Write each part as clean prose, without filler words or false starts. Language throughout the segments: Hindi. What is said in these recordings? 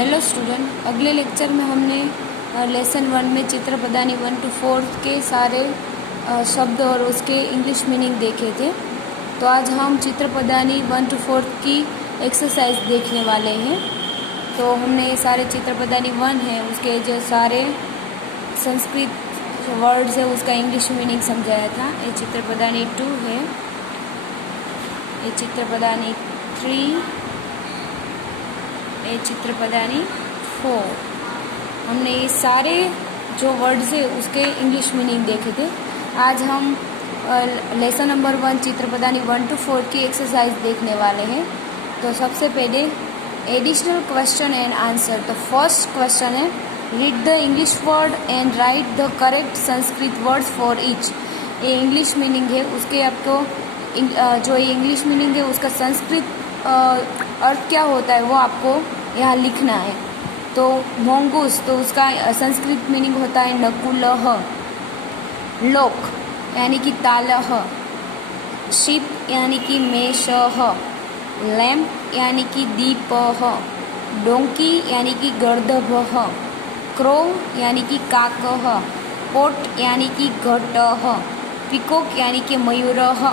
हेलो स्टूडेंट, अगले लेक्चर में हमने लेसन 1 में चित्र प्रदानी 1 to 4 के सारे शब्द और उसके इंग्लिश मीनिंग देखे थे। तो आज हम चित्र प्रदानी 1 to 4 की एक्सरसाइज देखने वाले हैं। तो हमने ये सारे चित्र प्रदानी 1 है उसके जो सारे संस्कृत वर्ड्स है उसका इंग्लिश मीनिंग समझाया था। ये चित्र प्रदानी 2 है, ये चित्र प्रदानी 3, ये चित्र प्रदानी 4। हमने ये सारे जो वर्ड्स है उसके इंग्लिश मीनिंग देखे थे। आज हम लेसन नंबर 1 चित्र प्रदानी 1 to 4 की एक्सरसाइज देखने वाले हैं। तो सबसे पहले एडिशनल क्वेश्चन एंड आंसर। तो फर्स्ट क्वेश्चन है, read the English word and write the correct Sanskrit words for each. ये इंग्लिश मीनिंग है, उसके आपको जो ये इंग्लिश मीनिंग है उसका संस्कृत अर्थ क्या होता है वो आपको यहाँ लिखना है। तो मोंगूस, तो उसका संस्कृत मीनिंग होता है नकुलह। लोक यानी कि तालह। शिप यानी कि मेषह। लैम्प यानी कि दीपह। डोंकी यानी कि गर्दभः। क्रो यानी कि काकः। पोट यानी कि घटः। पिकॉक यानी कि मयूरः।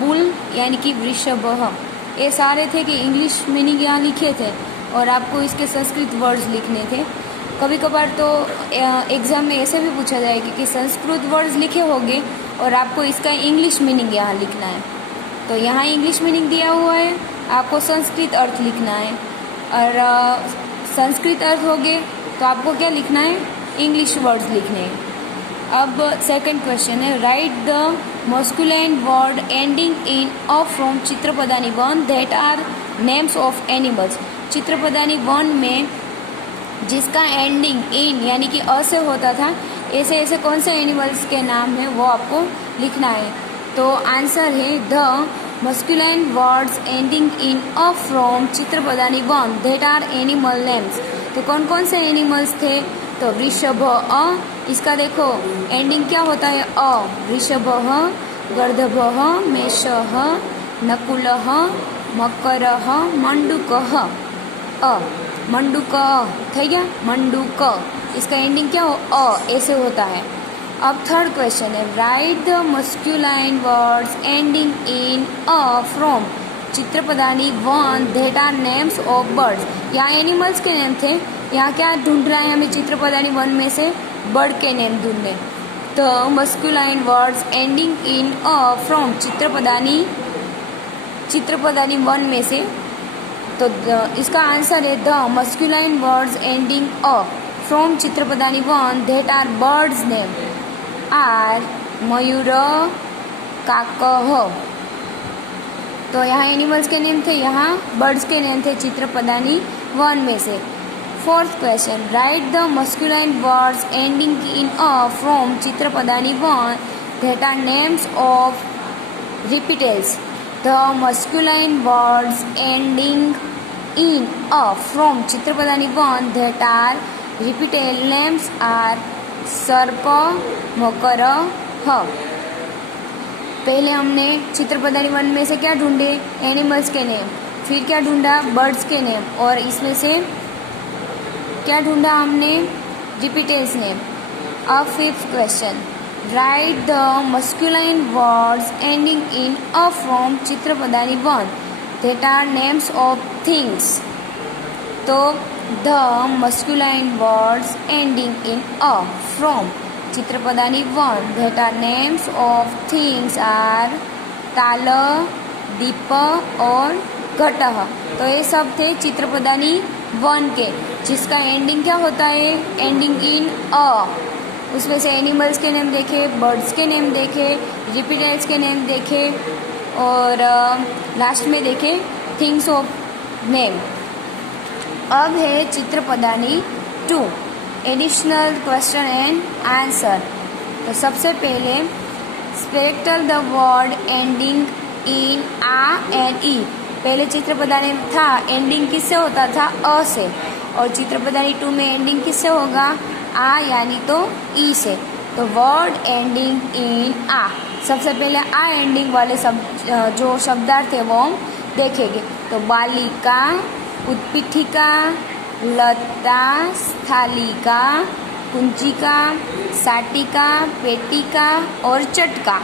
बुल यानी कि वृषभः। ये सारे थे कि इंग्लिश मीनिंग यहाँ लिखे थे और आपको इसके संस्कृत वर्ड्स लिखने थे। कभी कभार तो एग्ज़ाम में ऐसे भी पूछा जाएगा कि संस्कृत वर्ड्स लिखे होंगे और आपको इसका इंग्लिश मीनिंग यहाँ लिखना है। तो यहाँ इंग्लिश मीनिंग दिया हुआ है, आपको संस्कृत अर्थ लिखना है। और संस्कृत अर्थ हो गए तो आपको क्या लिखना है, इंग्लिश वर्ड्स लिखने हैं। अब सेकंड क्वेश्चन है, write the masculine word ending in a from चित्र प्रदानी 1 that are names of animals. चित्र प्रदानी 1 में जिसका एंडिंग इन यानी कि अ से होता था, ऐसे ऐसे कौन से एनिमल्स के नाम है वो आपको लिखना है। तो आंसर है the masculine words ending in a from चित्र प्रदानी 1 दैट आर एनिमल नेम्स। तो कौन कौन से एनिमल्स थे, तो वृषभ अ, इसका देखो एंडिंग क्या होता है अ। वृषभः, गर्दभः, मेषः, नकुलः, मकरः, मंडूकः। अ मंडूक થઈ गया, मंडूक। इसका एंडिंग क्या हो अ, ऐसे होता है। अब थर्ड क्वेश्चन है, write the masculine words ending in a from चित्र प्रदानी 1 that are names of birds. यहाँ एनिमल्स के नेम थे, यहाँ क्या ढूंढ रहा है हमें चित्र प्रदानी 1 में से बर्ड के नेम ढूंढने। तो masculine words ending in a from चित्र प्रदानी 1 में से, तो इसका आंसर है the masculine words ending a from चित्र प्रदानी 1 that are birds name are मयूर, काकह। तो यहाँ एनिमल्स के नेम थे, यहाँ बर्ड्स के नेम थे चित्र प्रदानी 1 में से। Fourth question, write the masculine words ending in a from चित्र प्रदानी 1 that are names of reptiles. The masculine words ending in a from चित्र प्रदानी 1 that are reptile names are सर्प, मकर, ह। पहले हमने चित्र प्रदानी 1 में से क्या ढूंढे, एनिमल्स के नेम, फिर क्या ढूंढा, बर्ड्स के नेम, और इसमें से क्या ढूंढा हमने, रिपीटेल्स नेम। अब fifth question, write the masculine words ending in a from चित्र प्रदानी 1 that are names of things. तो the masculine words ending in a from चित्र प्रदानी 1 that are names of things are ताल, दीप और घटः। तो ये सब थे चित्र प्रदानी 1 के, जिसका एंडिंग क्या होता है, एंडिंग इन अ। उसमें से एनिमल्स के नेम देखे, बर्ड्स के नेम देखे, रिपीटेल्स के नेम देखे और लास्ट में देखे थिंग्स ऑफ नेम। अब है चित्र प्रदानी 2 एडिशनल क्वेश्चन एंड आंसर। तो सबसे पहले स्पेक्टल द वर्ड एंडिंग इन आ एंड ई। पहले चित्र प्रदानी था एंडिंग किससे होता था, अ से, और चित्र प्रदानी 2 में एंडिंग किससे होगा, आ यानी तो ई से। तो वर्ड एंडिंग इन आ, सबसे पहले आ एंडिंग वाले जो शब्दार्थ थे वो हम देखेंगे। तो बालिका, उत्पीठिका, लता, स्थालिका, कुंजिका, साटिका, पेटिका और चटका।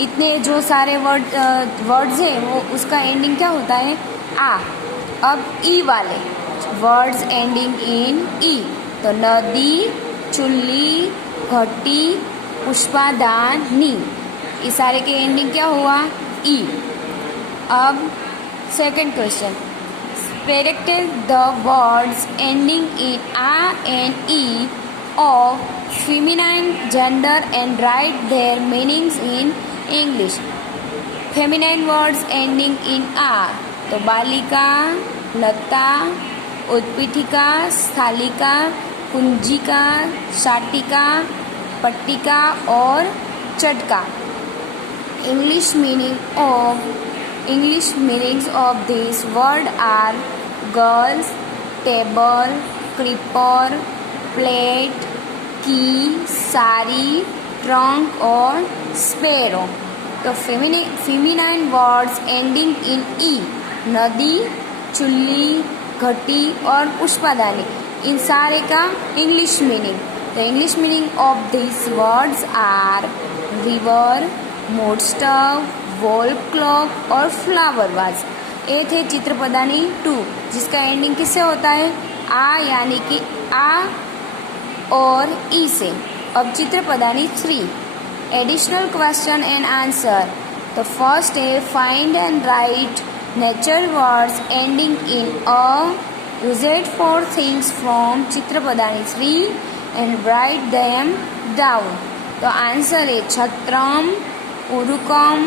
इतने जो सारे वर्ड्स हैं वो उसका एंडिंग क्या होता है? आ। अब ई वाले वर्ड्स एंडिंग इन ई, तो नदी, चुल्ली, घटी, पुष्पादानी, ये सारे के एंडिंग क्या हुआ? ई। अब second question, select the words ending in a and e of feminine gender and write their meanings in English. Feminine words ending in a, तो बालिका, लता, उत्पीठिका, स्थालिका, कुंजिका, शाटिका, पट्टिका और चटका. English meanings of this word are girls, table, creeper, plate, key, sari, trunk और sparrow. तो feminine words ending in e, नदी, चुल्ली, घटी और पुष्पादानी, इन सारे का English meaning. The English meaning of these words are river, mood stove, wall clock और फ्लावर वाज. ए थे चित्रपदानी 2, जिसका एंडिंग किससे होता है? आ, यानी कि आ और ई से. अब चित्रपदानी 3, एडिशनल क्वेश्चन एंड आंसर. तो फर्स्ट है find and write neuter words ending in अ. Use it for things from चित्रपदानी 3 एंड राइट देम डाउन. तो आंसर है छत्रम, उरुकम,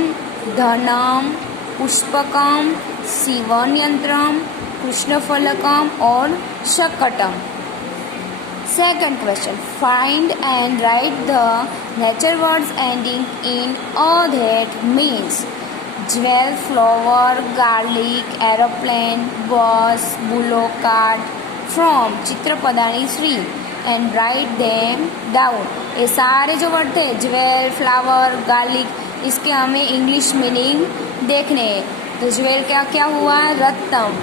धनम, पुष्पकम, शिवनयंत्रम, कृष्णफलकम और शकटम. Second question, find and write the neuter words ending in अ that means jewel, flower, garlic, aeroplane, bus, bullock cart from चित्रपदानी 3 एंड राइट देम डाउन. ये सारे जो वर्ड थे ज्वेल, फ्लावर, गार्लिक, इसके हमें इंग्लिश मीनिंग देखने हैं. तो ज्वेल का क्या हुआ? रत्नम.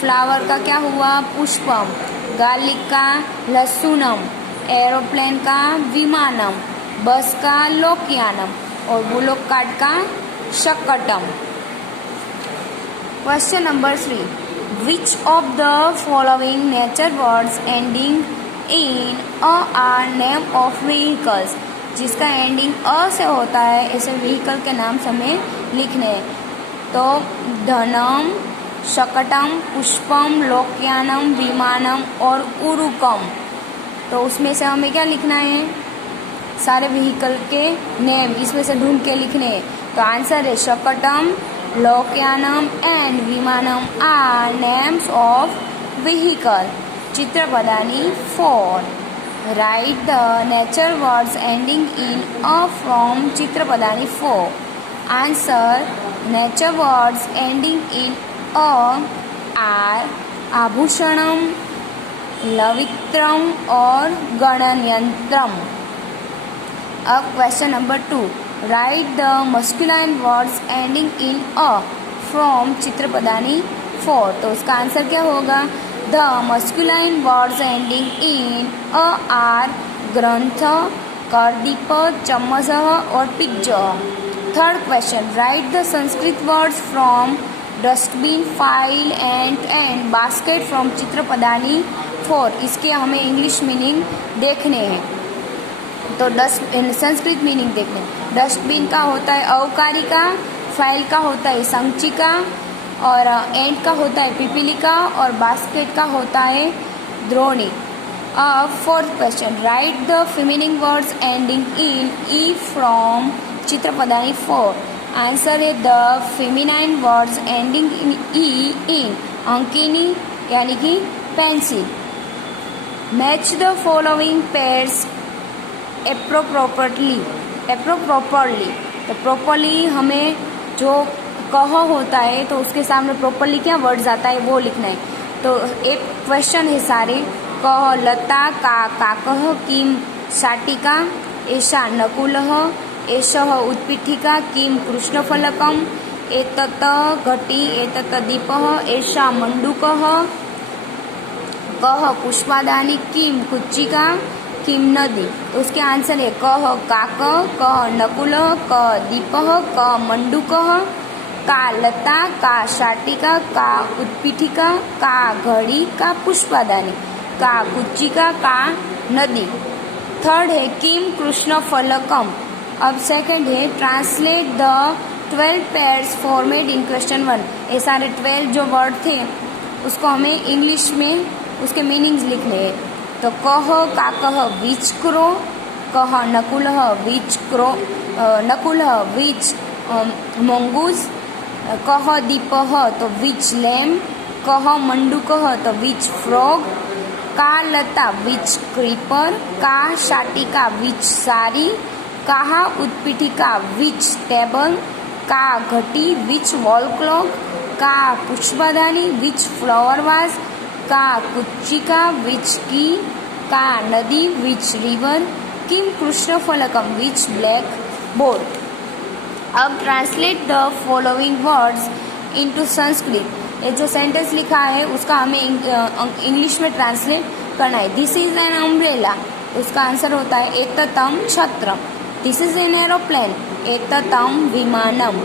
फ्लावर का क्या हुआ? पुष्पम. गार्लिक का लहसुनम. एरोप्लेन का विमानम. बस का लोकयानम और बुलोक कार्ट का शकटम. Question number 3, which of the following neuter words ending in अ आर नेम ऑफ व्हीकल्स. जिसका एंडिंग अ से होता है ऐसे व्हीकल के नाम हमें लिखने हैं. तो धनम, शकटम, पुष्पम, लोकयानम, विमानम और उरुकम. तो उसमें से हमें क्या लिखना है? सारे व्हीकल के नेम इसमें से ढूंढ के लिखने हैं. तो आंसर है शकटम, लोकयानम एंड विमानम आर नेम्स ऑफ व्हीकल. चित्रपदानी 4, write the neuter words ending in a from चित्रपदानी 4. Answer, neuter words ending in अ आर आभूषणम, लवित्रम और गणनयंत्रम. अब question number 2, write the masculine words ending in a from चित्रपदानी 4. तो उसका आंसर क्या होगा? The masculine words ending in अ आर ग्रंथ, करदीप, चम्मच और पिज्ज. Third question, write the Sanskrit words from dustbin, file and basket from चित्रपदानी 4. इसके हमें इंग्लिश मीनिंग देखने हैं. तो संस्कृत मीनिंग देखने. डस्टबिन का होता है अवकारिका, फाइल का होता है संचिका और एंड का होता है पिपीलिका और बास्केट का होता है द्रोणी. अब fourth question, write the feminine words ending in ई फ्रॉम चित्रपदानी 4. आंसर है the feminine words ending in ई इन अंकिनी यानी कि pencil. Match the following pairs appropriately. तो प्रॉपरली हमें जो कह होता है तो उसके सामने प्रॉपरली क्या वर्ड्स आता है वो लिखना है. तो एक क्वेश्चन है सारे. कह लता का काकः किम शाटिका, एषा नकुलः, एषः उत्पीठिका किम कृष्णफलकम, एतत् घटी, एतत् दीपः, एषा मंडूकः. कह पुष्पादानी किम कुच्चिका किम नदी, तो उसके आंसर है कह काक, कह नकुल, क दीपः, क मंडूकः, का लता, का शाटिका, का उत्पीठिका, का घड़ी, का पुष्पादानी, का कुच्चिका, का नदी। थर्ड है किम कृष्ण फलकम। अब सेकंड है translate the 12 pairs format in question 1। ये सारे 12 जो वर्ड थे उसको हमें इंग्लिश में उसके मीनिंग्स लिखने हैं। तो कह काकः विच क्रो, कह नकुलः विच क्रो, नकुलः विच मंगूस, कह दीपः तो विच लैम्प, कह मंडूकः तो विच फ्रॉग, का लता विच क्रीपर, का शाटिका विच सारी, का उत्पीठिका विच टेबल, का घटी विच वॉल क्लॉक, का पुष्पादानी विच फ्लावर वाज, का कुच्चिका विच की, का नदी विच रिवर, किम कृष्ण फलकम विच ब्लैक बोर्ड। अब translate the following words into Sanskrit. ये जो सेंटेंस लिखा है उसका हमें इंग्लिश में ट्रांसलेट करना है। दिस इज एन अम्ब्रेला, उसका आंसर होता है एततम छत्रम। दिस इज एन एरोप्लेन, एततम विमानम।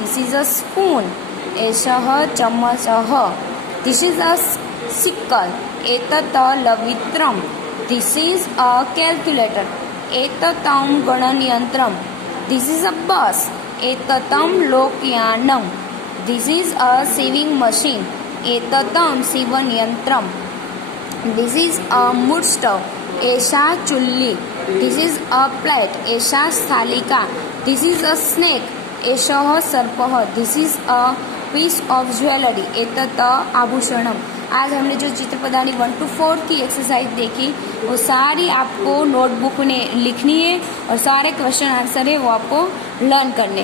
दिस इज अ स्पून, एषः चमसः। दिस इज अ सिक्कल, एतत् लवित्रम। दिस इज अ कैलकुलेटर, एततं गणनयंत्रम। दिस इज अ बस, एततं लोकयानम। This is a sewing machine, एततं सीवनयंत्रम। This is a mud stove, एषा चुल्ली। दिस इज अ प्लेट, एषा स्थालिका। दिस इज अ स्नेक, एषः सर्पः। This is a piece of jewellery, एतत् आभूषणम। आज हमने जो चित्रपदानी 1 to 4 की एक्सरसाइज देखी वो सारी आपको नोटबुक में लिखनी है और सारे क्वेश्चन आंसर है वो आपको लर्न करने हैं।